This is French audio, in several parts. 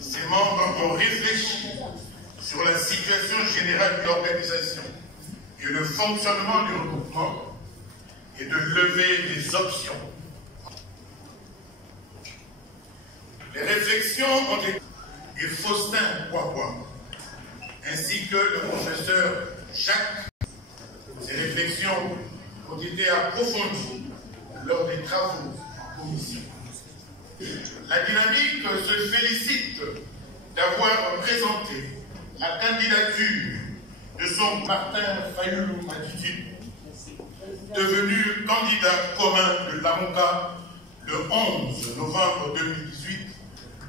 Ces membres ont réfléchi sur la situation générale de l'organisation et le fonctionnement du regroupement et de lever des options. Les réflexions ont été et Faustin Kwakwa, ainsi que le professeur Jacques. Ces réflexions ont été approfondies lors des travaux en commission. La dynamique se félicite d'avoir présenté la candidature de son Martin Fayulu Matidi, devenu candidat commun de l'AMOCA le 11 novembre 2018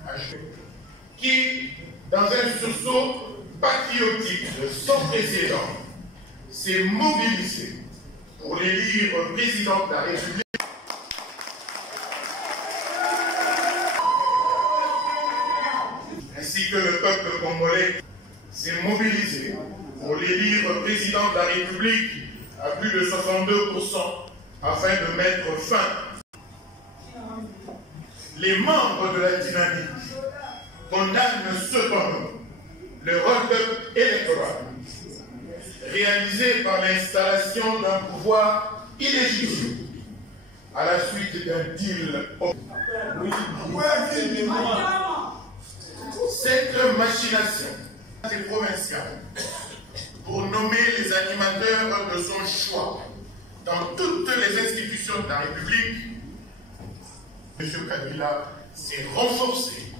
à Genève, qui, dans un sursaut patriotique sans précédent, s'est mobilisé pour l'élire président de la République. Ainsi que le peuple congolais s'est mobilisé pour l'élire président de la République à plus de 62% afin de mettre fin. Les membres de la dynamique condamnent cependant le hold-up électoral réalisé par l'installation d'un pouvoir illégitime à la suite d'un deal. Cette machination provinciale pour nommer les animateurs de son choix dans toutes les institutions de la République, M. Kabila s'est renforcé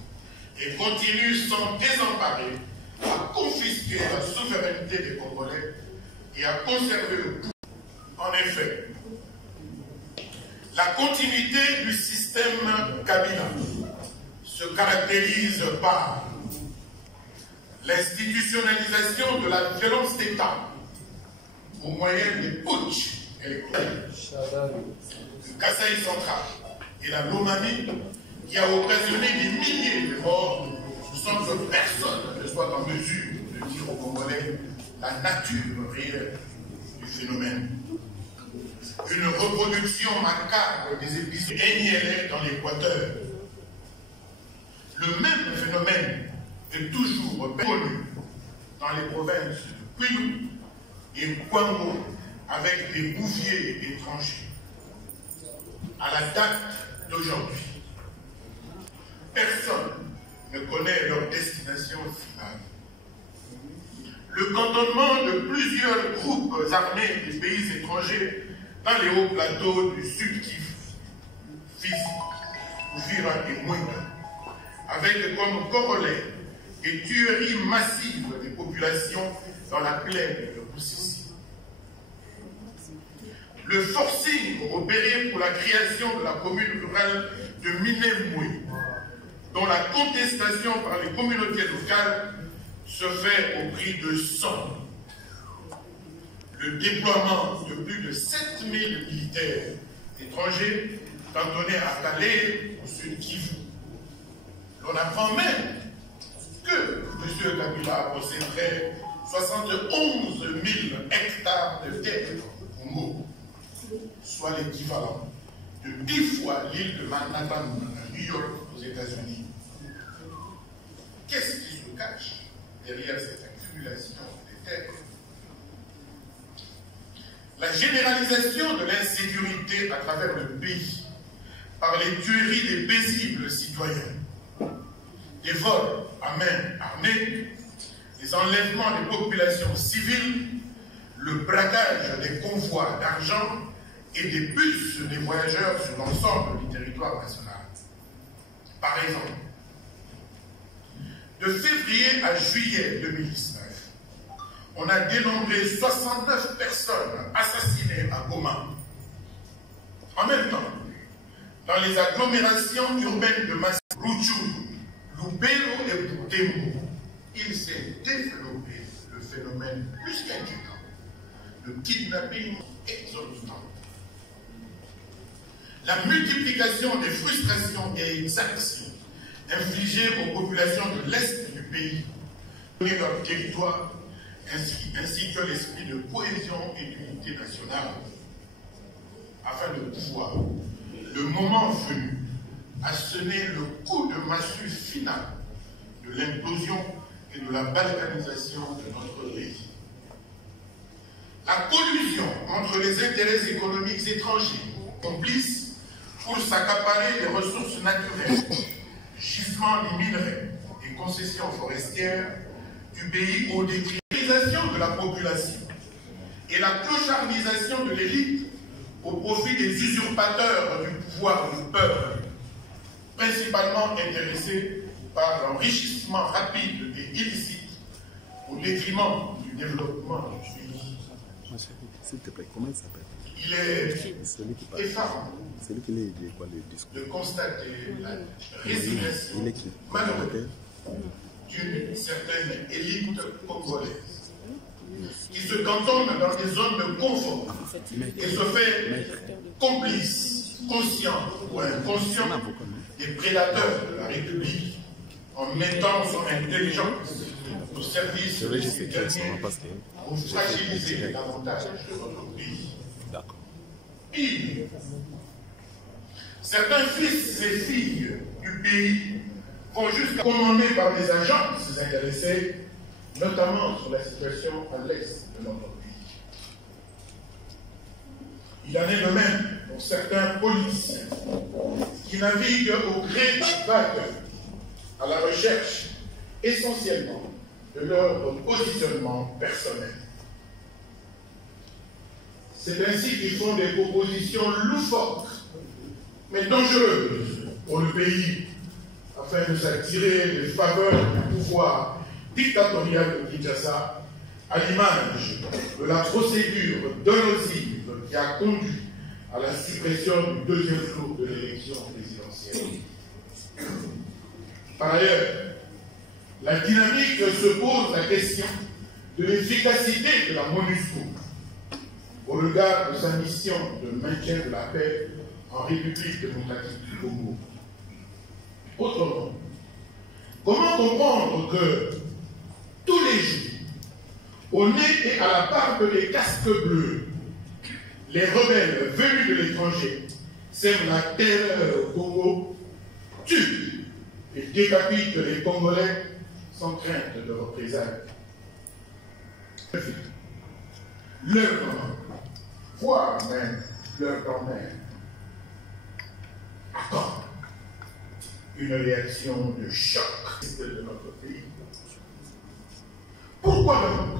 et continue sans désemparer à confisquer la souveraineté des Congolais et à conserver le pouvoir. En effet, la continuité du système Kabila se caractérise par l'institutionnalisation de la violence d'État au moyen des putsch électoraux, du Kasaï central et la Lomami, qui a occasionné des milliers de morts sans que personne ne soit en mesure de dire aux Congolais la nature réelle du phénomène. Une reproduction macabre des épisodes NIL dans l'Équateur. Le même phénomène est toujours connu dans les provinces de Kwilu et Kwango avec des bouviers étrangers. À la date d'aujourd'hui, personne ne connaît leur destination finale. Le cantonnement de plusieurs groupes armés des pays étrangers dans les hauts plateaux du Sud Kivu, Fizi, Uvira et Mwenga, avec comme corollaire des tueries massives des populations dans la plaine de Boussissi. Le forcing opéré pour la création de la commune rurale de Minembwe, dont la contestation par les communautés locales se fait au prix de sang. Le déploiement de plus de 7000 militaires étrangers cantonnés à Calais, au Sud Kivu. On apprend même que M. Kabila a possédé 71 000 hectares de terre au Congo, soit l'équivalent de 10 fois l'île de Manhattan à New York aux États-Unis. Qu'est-ce qui se cache derrière cette accumulation des terres? La généralisation de l'insécurité à travers le pays par les tueries des paisibles citoyens, des vols à main armée, les enlèvements des populations civiles, le braquage des convois d'argent et des bus des voyageurs sur l'ensemble du territoire national. Par exemple, de février à juillet 2019, on a dénombré 69 personnes assassinées à Goma. En même temps, dans les agglomérations urbaines de Massi, Rutshuru, Lubero et Butembo, il s'est développé le phénomène plus qu'inquiétant de kidnapping exorbitant. La multiplication des frustrations et exactions infligées aux populations de l'Est du pays, de leur territoire, ainsi que l'esprit de cohésion et d'unité nationale, afin de pouvoir, le moment venu, asséner le coup de massue final de de l'implosion et de la balkanisation de notre pays. La collusion entre les intérêts économiques étrangers complices pour s'accaparer les ressources naturelles, gisements des minerais et concessions forestières du pays au détriment de la population et la clochardisation de l'élite au profit des usurpateurs du pouvoir du peuple, principalement intéressés par l'enrichissement rapide et illicite au détriment du développement du pays. S'il te plaît, comment il s'appelle? Il est effarant de constater la résignation malheureuse d'une certaine élite congolaise qui se cantonne dans des zones de confort et se fait complice, conscient ou inconscient des prédateurs de la République en mettant son intelligence au service de ces derniers pour fragiliser davantage notre pays. Pire, certains fils et filles du pays vont jusqu'à commander par des agences intéressées, notamment sur la situation à l'est de notre pays. Il en est de même pour certains politiciens qui naviguent au gré des vagues à la recherche essentiellement de leur positionnement personnel. C'est ainsi qu'ils font des propositions loufoques, mais dangereuses pour le pays, afin de s'attirer les faveurs du pouvoir dictatorial de Kinshasa, à l'image de la procédure donosive qui a conduit à la suppression du deuxième tour de l'élection présidentielle. Par ailleurs, la dynamique se pose la question de l'efficacité de la MONUSCO au regard de sa mission de maintien de la paix en République démocratique du Congo. Autrement, comment comprendre que tous les jours, au nez et à la barbe des casques bleus, les rebelles venus de l'étranger sèment la terreur au Congo, tuent et décapitent les Congolais sans crainte de représailles? Leur maman, voire même leur grand-mère, attendent une réaction de choc de notre pays. Pourquoi donc,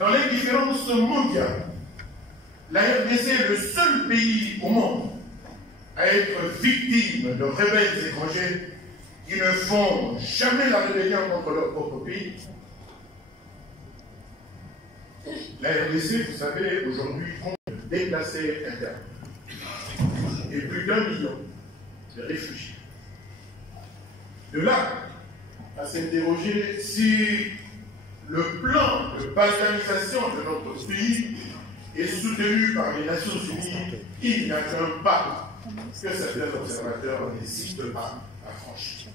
dans l'indifférence mondiale, la RDC est le seul pays au monde à être victime de rebelles étrangers qui ne font jamais la rébellion contre leur propre pays? La RDC, vous savez, aujourd'hui, compte déplacés internes et plus d'1 million de réfugiés. De là à s'interroger si le plan de balkanisation de notre pays est soutenu par les Nations Unies, il n'y a qu'un pas que certains observateurs n'hésitent pas à franchir.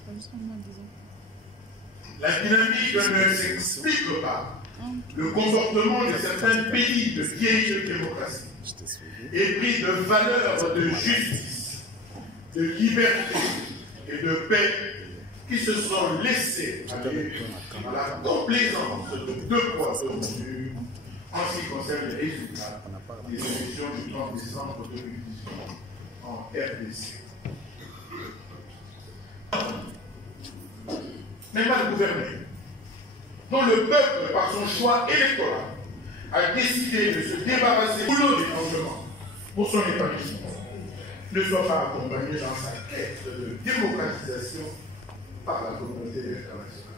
La dynamique ne s'explique pas. Le comportement de certains pays de vieille démocratie, épris de valeurs de justice, de liberté et de paix, qui se sont laissés aller à la complaisance de deux poids deux mesures en ce qui concerne les résultats des élections du 30 décembre 2018 en RDC. N'est pas le gouvernement dont le peuple, par son choix électoral, a décidé de se débarrasser du lot d'étranglement pour son épanouissement, ne soit pas accompagné dans sa quête de démocratisation par la communauté internationale.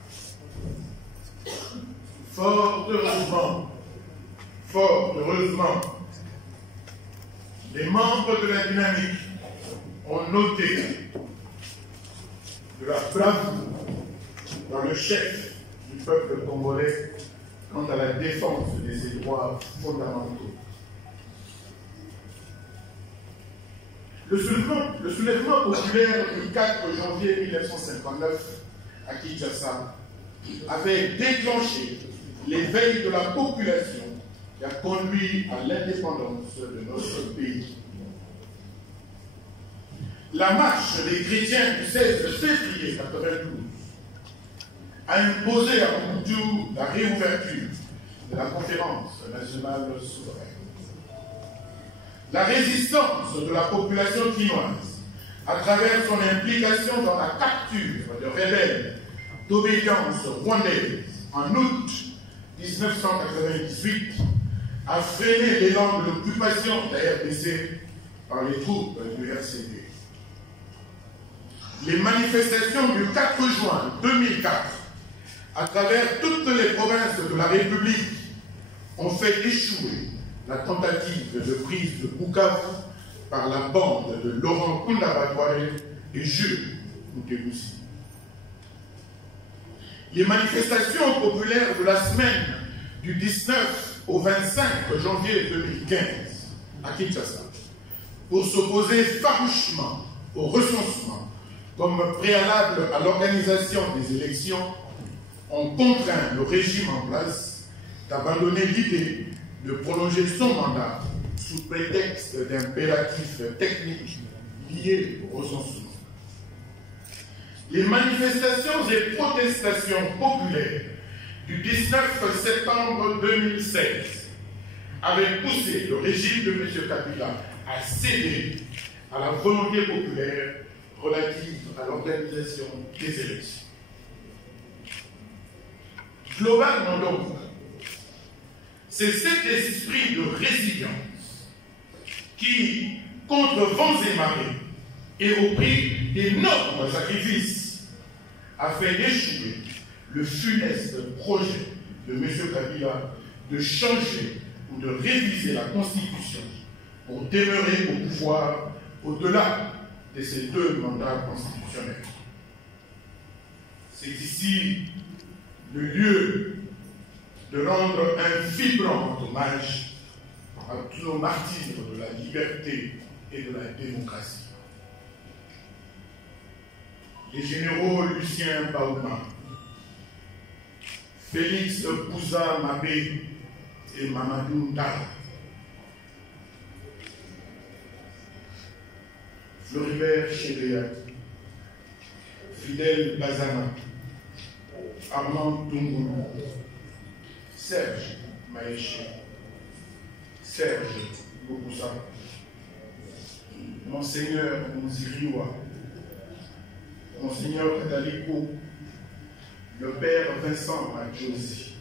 Fort heureusement, les membres de la dynamique ont noté de la bravoure dans le chef du peuple congolais quant à la défense de ses droits fondamentaux. Le soulèvement populaire du 4 janvier 1959 à Kinshasa avait déclenché l'éveil de la population qui a conduit à l'indépendance de notre pays. La marche des chrétiens du 16 février 1992 a imposé à Mobutu la réouverture de la conférence nationale souveraine. La résistance de la population chinoise, à travers son implication dans la capture de rebelles d'obédience rwandaise en août 1998, a freiné l'élan de l'occupation de la RDC par les troupes du RCD. Les manifestations du 4 juin 2004, à travers toutes les provinces de la République, ont fait échouer la tentative de prise de Bukavu par la bande de Laurent Kunda Batware et Jules Mutebusi. Les manifestations populaires de la semaine du 19 au 25 janvier 2015 à Kinshasa, pour s'opposer farouchement au recensement comme préalable à l'organisation des élections, ont contraint le régime en place d'abandonner l'idée de prolonger son mandat sous prétexte d'impératifs techniques liés au recensement. Les manifestations et protestations populaires du 19 septembre 2016 avaient poussé le régime de M. Kabila à céder à la volonté populaire relative à l'organisation des élections. Globalement donc, c'est cet esprit de résilience qui, contre vents et marées, et au prix d'énormes sacrifices, a fait échouer le funeste projet de M. Kabila de changer ou de réviser la Constitution pour demeurer au pouvoir au-delà de ces 2 mandats constitutionnels. C'est ici le lieu de rendre un vibrant hommage à tous nos martyrs de la liberté et de la démocratie. Les généraux Lucien Baouma, Félix Bouza Mabé et Mamadou Ndala, Floribert Chébéa, Fidèle Bazana, Armand Dungoulou, Serge Maéché, Serge Bokoussa, Monseigneur Mouziriwa, Monseigneur Kadaliko, le Père Vincent Adjosi,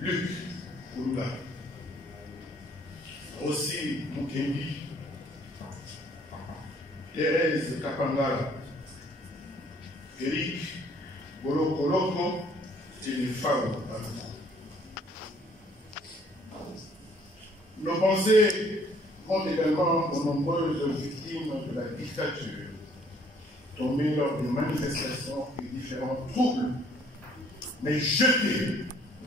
Luc Koula, Rossi Mukendi, Thérèse Kapangala, Eric Bolokoloko et les femmes. Nos pensées vont également aux nombreuses victimes de la dictature tombées lors des manifestations et différents troubles, mais jetées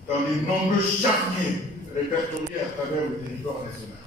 dans les nombreux charniers répertoriés à travers le territoire national.